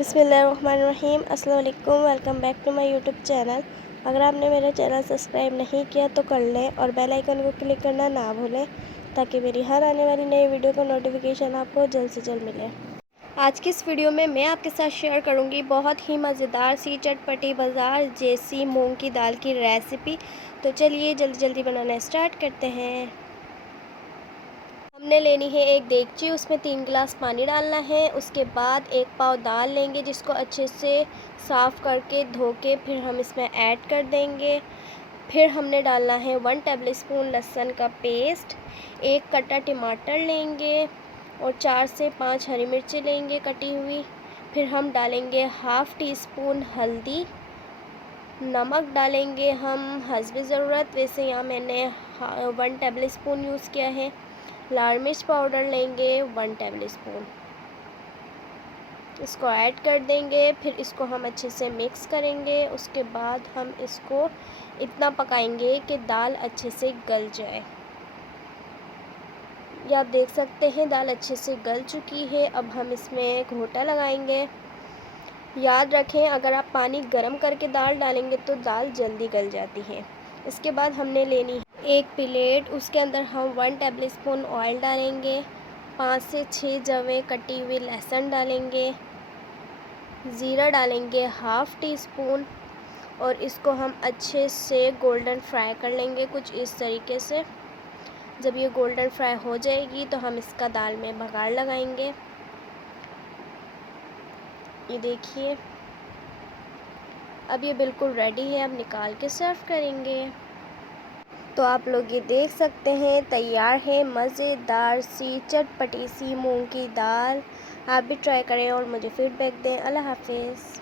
बिस्मिल्लाहिर्रहमानिर्रहीम। अस्सलाम वालेकुम। Welcome back to my YouTube channel. अगर आपने मेरा चैनल सब्सक्राइब नहीं किया तो कर लें और बेल आइकन को क्लिक करना ना भूलें ताकि मेरी हर आने वाली नई वीडियो का नोटिफिकेशन आपको जल्द से जल्द मिले। आज की इस वीडियो में मैं आपके साथ शेयर करूंगी बहुत ही मज़ेदार सी चटपटी बाज़ार जैसी मूंग की दाल की रेसिपी। तो चलिए जल्दी जल्दी बनाना स्टार्ट करते हैं। हमने लेनी है एक देगची, उसमें 3 गिलास पानी डालना है। उसके बाद 1 पाव दाल लेंगे जिसको अच्छे से साफ़ करके धो के फिर हम इसमें ऐड कर देंगे। फिर हमने डालना है 1 टेबलस्पून लहसुन का पेस्ट, 1 कटा टमाटर लेंगे और 4 से 5 हरी मिर्ची लेंगे कटी हुई। फिर हम डालेंगे हाफ़ टी स्पून हल्दी, नमक डालेंगे हम हस्ब ज़रूरत, वैसे यहाँ मैंने 1 टेबलस्पून यूज़ किया है। लाल मिर्च पाउडर लेंगे 1 टेबलस्पून, इसको ऐड कर देंगे। फिर इसको हम अच्छे से मिक्स करेंगे। उसके बाद हम इसको इतना पकाएंगे कि दाल अच्छे से गल जाए। ये आप देख सकते हैं दाल अच्छे से गल चुकी है। अब हम इसमें घोटा लगाएंगे। याद रखें अगर आप पानी गर्म करके दाल डालेंगे तो दाल जल्दी गल जाती है। इसके बाद हमने लेनी है एक प्लेट, उसके अंदर हम 1 टेबलस्पून ऑयल डालेंगे, 5 से 6 जवें कटी हुई लहसुन डालेंगे, ज़ीरा डालेंगे हाफ़ टी स्पून और इसको हम अच्छे से गोल्डन फ्राई कर लेंगे कुछ इस तरीके से। जब ये गोल्डन फ्राई हो जाएगी तो हम इसका दाल में बघार लगाएंगे। ये देखिए अब ये बिल्कुल रेडी है। अब निकाल के सर्व करेंगे। तो आप लोग ये देख सकते हैं तैयार है मज़ेदार सी चटपटी सी मूंग की दाल। आप भी ट्राई करें और मुझे फीडबैक दें। अल्लाह हाफ़िज़।